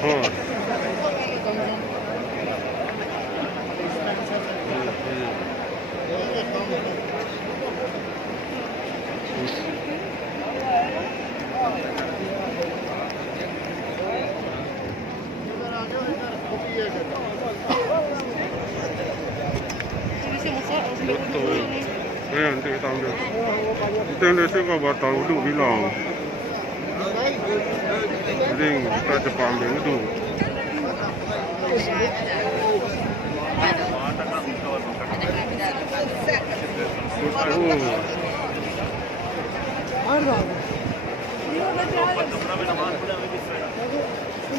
Oh. Betul. Nanti kita ambil. Kita Indonesia kau batal itu bilang. Jadi kita cepat ambil itu.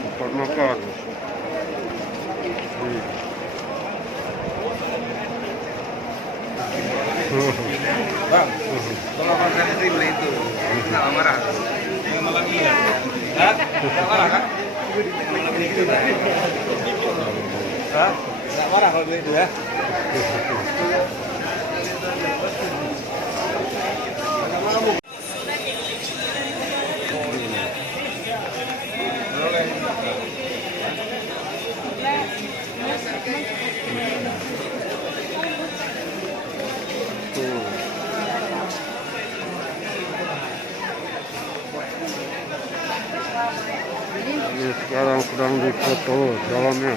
Tempat makan. Bang, kalau makan itu beli itu, nggak marah. Yang malam ini, nggak marah kan? Malam ini itu, nggak marah kalau beli itu ya. Ini sekarang sedang difoto dalamnya.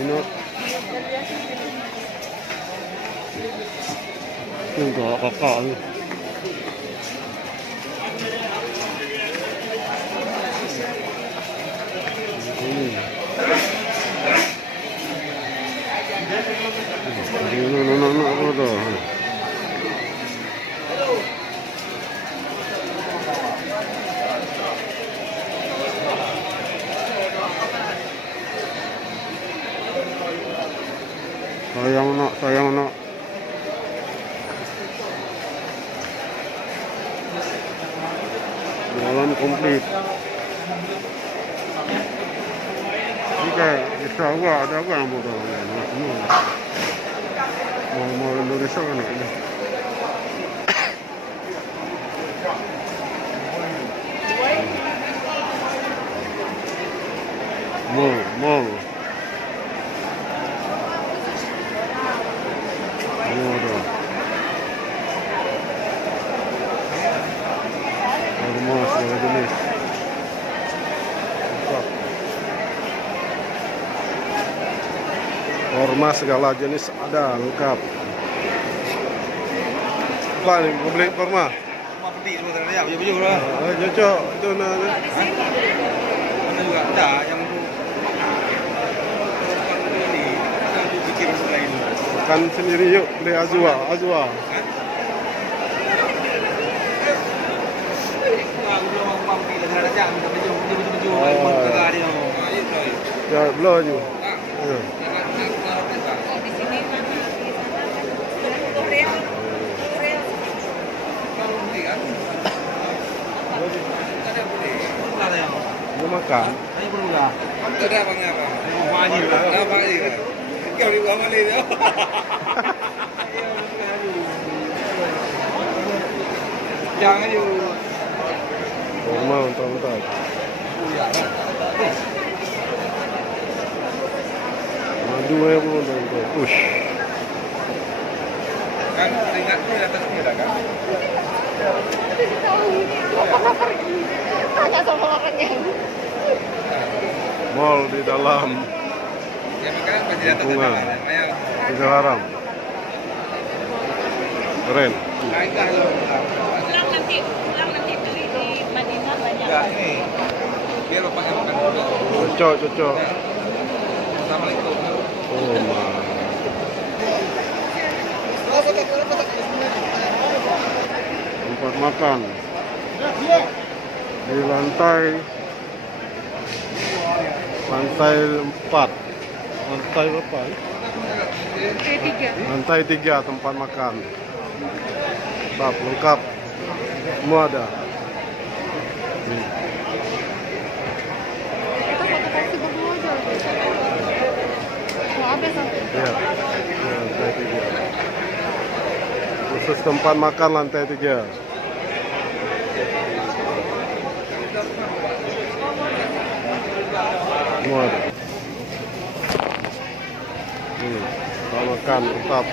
Minat. Enggak kakak ni. Apa dah? Sayang nak. Jalan komplit. Jika bisa ada apa yang bodoh? Mau Indonesia kan ini. Mall. Ormas segala jenis. Ormas segala jenis ada lengkap. Apa nih mau beli korma? Korma peti sebenarnya, baju lah. Cocok itu nah. Mana juga ada yang bikin lain. Makan sendiri yuk, beli azwa. Ya, belum aja. Mau makan? Ini perlu lah. Ada bangnya apa? Mau aja lah. Apa aja? Kau di bawah mana itu? Jangan yuk. Normal untuk. Madu ya pun untuk push. Kan ingat ni atas ni dah kan? Tanya sama orangnya. Mall di dalam Ya makanya pasti datang ke sana. tidak haram. Keren. Naiklah lo. Pulang nanti beli di Madinah banyak. Ya ini. Biar bapak yang makan dulu. Cocok. Assalamualaikum. Oh my. Tempat makan di lantai 4. Lantai berapa? Lantai 3 tempat makan. Lengkap. Semua ada. Kita satu taksi berdua aja. Mau habis nanti. Ya. Lantai 3. Khusus tempat makan lantai 3. semua ada. Ini makan lengkap.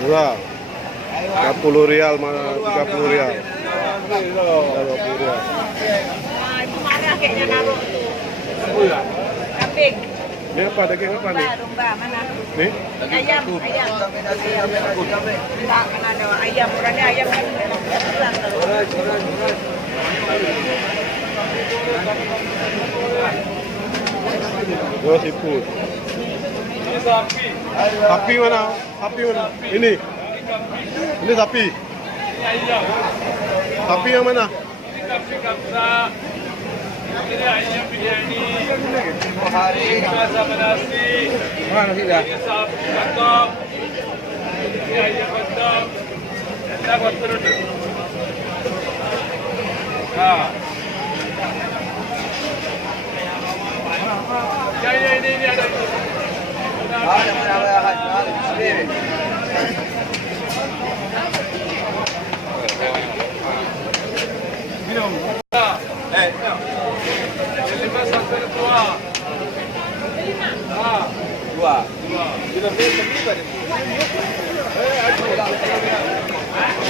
Murah. 30 rial mana 30 rial. 20 rial. Nah, itu mana kayaknya naruh tuh. Kambing. Ini apa daging apa nih? Domba, mana? Nih? Ayam. Enggak, kan ada ayam. Orangnya ayam kan kurang terus. Oh, seafood. Sapi mana? Sapi mana? Ini. Ini sapi. Sapi yang mana? Ini ayam biryani. Masa nasi. Mana nasi dah? Ini sapi kandang. Ini ayam kandang. Enak buat perut. Nah. Ya ini ada. Minum. Lima satu dua. Dua.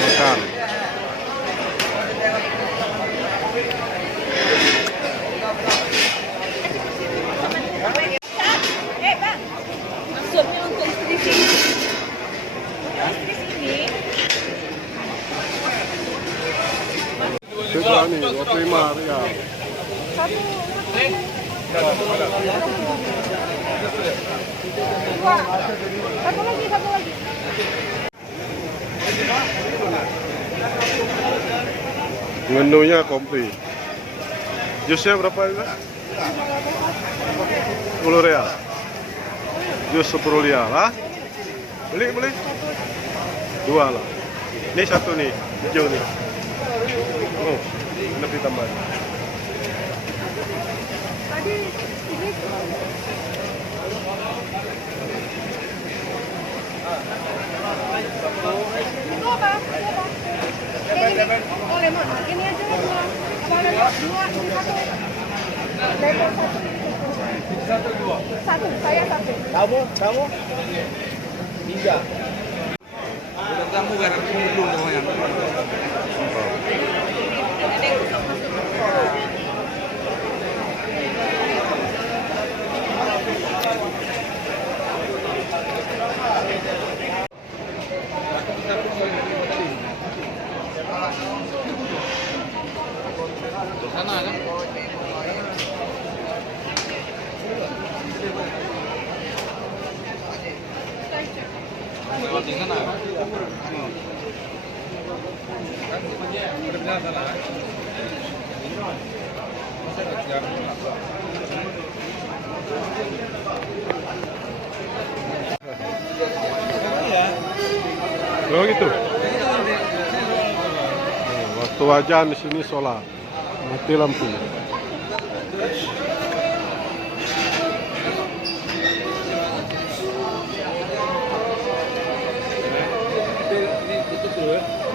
Makan. Bang. Maksudnya untuk istri sini. Istri sini. Sudah nih 25 rial. Satu lagi. Menunya komplit. Jusnya berapa itu? 10 rial. Jus 10 rial, ah? Beli? Dua lah. Ini satu nih, hijau nih. Oh, lebih tambah. Oh, lemon. Ini aja dua. Dua, ini satu. Lemon satu. Satu, saya satu. Kamu? Tiga. Udah kamu kan belum namanya. Sana kan? Lewat di sana. Oh gitu. Waktu wajan di sini sholat, mati lampu.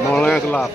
Mulai gelap.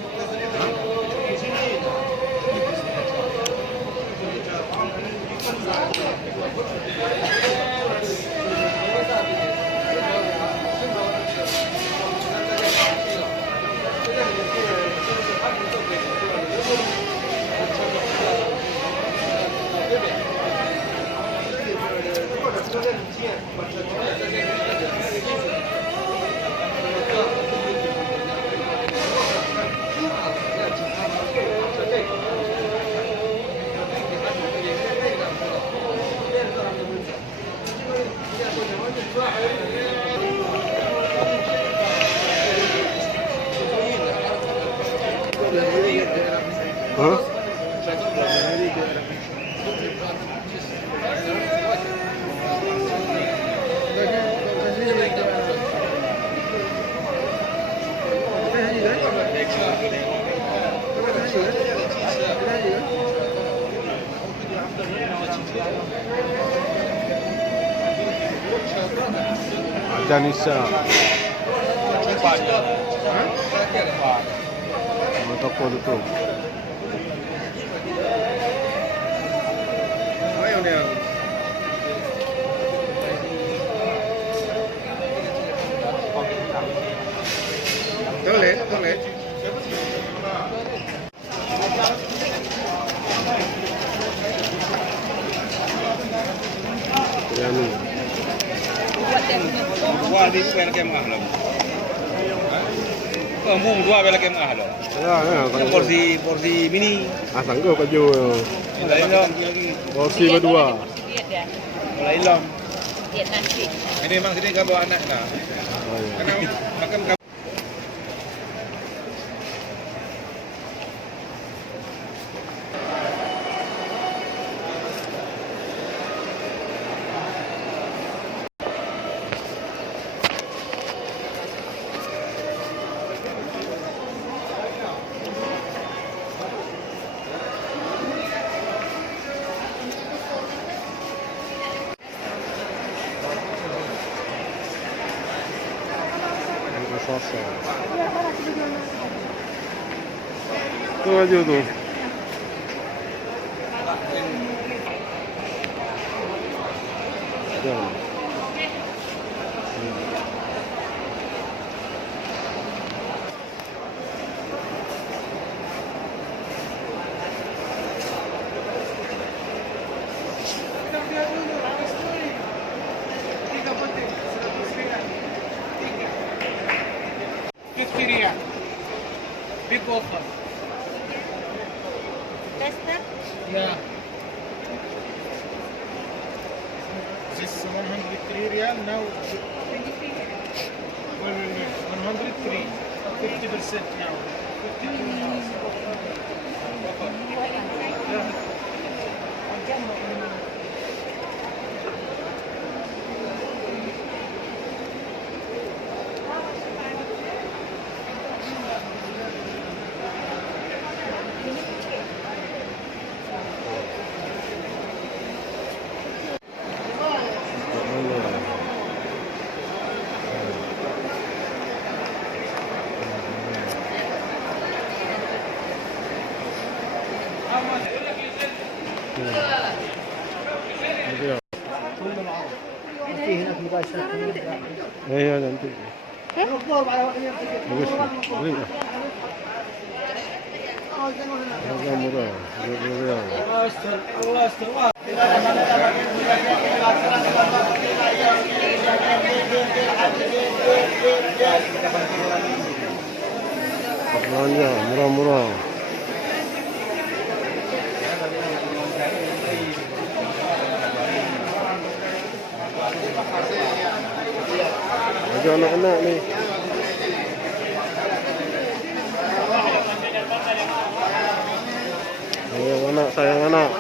Hah? Janisa. Toko tutup. ya. Toilet, toilet. Biryani. Dua di bela kem ahlo. Kamu dua bela kem ahlo. Porsi mini. Sanggup baju. Lain dong. Porsi berdua. Diet ya. Lain dong. Diet nasi. Ini memang sini kau bawa anak nah. Oh, iya. Karena makan kau. Ada salsa. Tuh aja tuh. Jangan. Big offer. Tester. Yeah. This 103 real now. 103. 50% now. 52 now. Iya nanti. Bagus. Beli. Harga murah. 20 rial. Belanja murah-murah. Baju anak-anak nih. Sayang anak, sayang anak.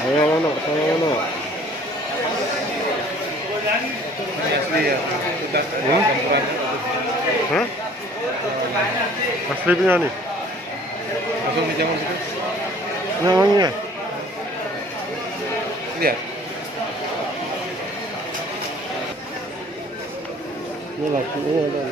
Sayang anak, sayang anak. Ini asli ya. Sudah campuran. Hah? Asli punya nih. Langsung dijamur situ. Namanya. Lihat. Ini laki ini ada.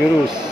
Virus.